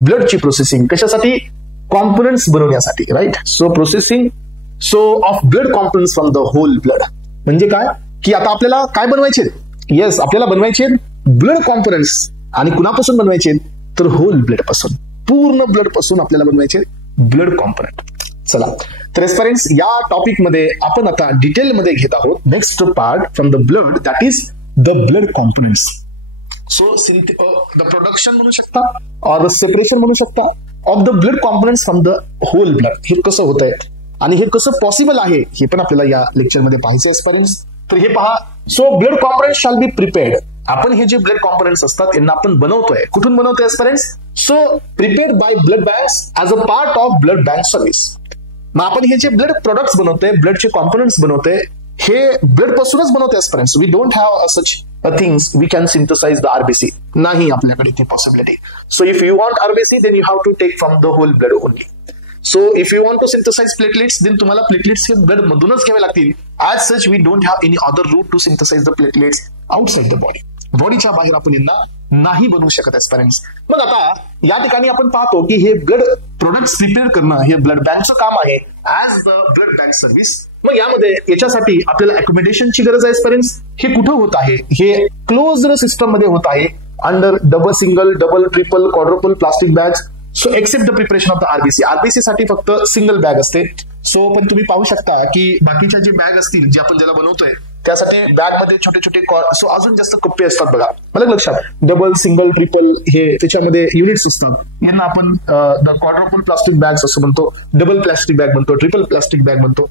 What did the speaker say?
ब्लडची processing कशासाठी, components बनवण्यासाठी, right. So processing of blood components from the whole blood. म्हणजे काय की आता आपल्याला काय बनवायचे, येस आपल्याला बनवायचे ब्लड कॉम्पोनंट्स. आणि कुणापासून बनवायचे, तर होल ब्लड पासून, पूर्ण ब्लड पासून आपल्याला बनवायचे ब्लड कॉम्पोनंट. चला तर फ्रेंड्स, या टॉपिक मध्ये आपण आता डिटेल मध्ये घेत आहोत next part from the blood, that is the blood components. So the production म्हणू शकता और सेपरेशन म्हणू शकता of the blood components from the whole blood. हे कसं होत आहे आणि हे कसं पॉसिबल आहे हे पण आपल्याला या लेक्चर मध्ये पाहायचं आहे फ्रेंड्स. तर हे पहा, so blood components shall be prepared. आपण हे जे ब्लड कॉम्पोनंट्स असतात यांना आपण बनवतोय, कुठून बनवतोय friends, so prepared by blood banks as a part of blood bank service. मग आपण हे जे ब्लड प्रोडक्ट्स बनवतोय, ब्लडचे कॉम्पोनंट्स बनवतोय, हे ब्लड पासूनच बनवतोय friends. We don't have such things we can synthesise the RBC. नाही आपल्याकडे ती पॉसिबिलिटी. So if you want RBC then you have to take from the whole blood only. So if you want to synthesise platelets then तुम्हाला platelets हे blood मधूनच घ्यावे लागतील. As such we don't have any other route to synthesise the platelets outside the body. बॉडीच्या बाहेर आपण यांना नाही बनवू शकत एस्पेरेंट्स. मग आता या ठिकाणी आपण पाहतो की हे ब्लड प्रोडक्ट्स प्रिपेअर करणं हे ब्लड बँकचं काम आहे as the blood bank service. मग यामध्ये याच्यासाठी आपल्याला अकोमोडेशनची गरज आहे एस्पेरेंट्स. हे कुठं होत आहे, हे क्लोज्ड सिस्टम मध्ये होत आहे under double, single, double, triple, quadruple plastic bags. So except the preparation of the RBC. RBC साठी फक्त सिंगल बॅग असते. सो पण तुम्ही पाहू शकता की बाकीच्या जे बॅग असतील जे आपण ज्याला बनवतोय त्यासाठी बॅग मध्ये छोटे छोटे सो अजून जास्त कप्पे असतात बघा. मला लक्षात, डबल, सिंगल, ट्रिपल हे त्याच्यामध्ये युनिट्स असतात. यांना आपण द क्वाड्रुपल प्लास्टिक बॅग्स असं म्हणतो, डबल प्लास्टिक बॅग म्हणतो, ट्रिपल प्लास्टिक बॅग म्हणतो.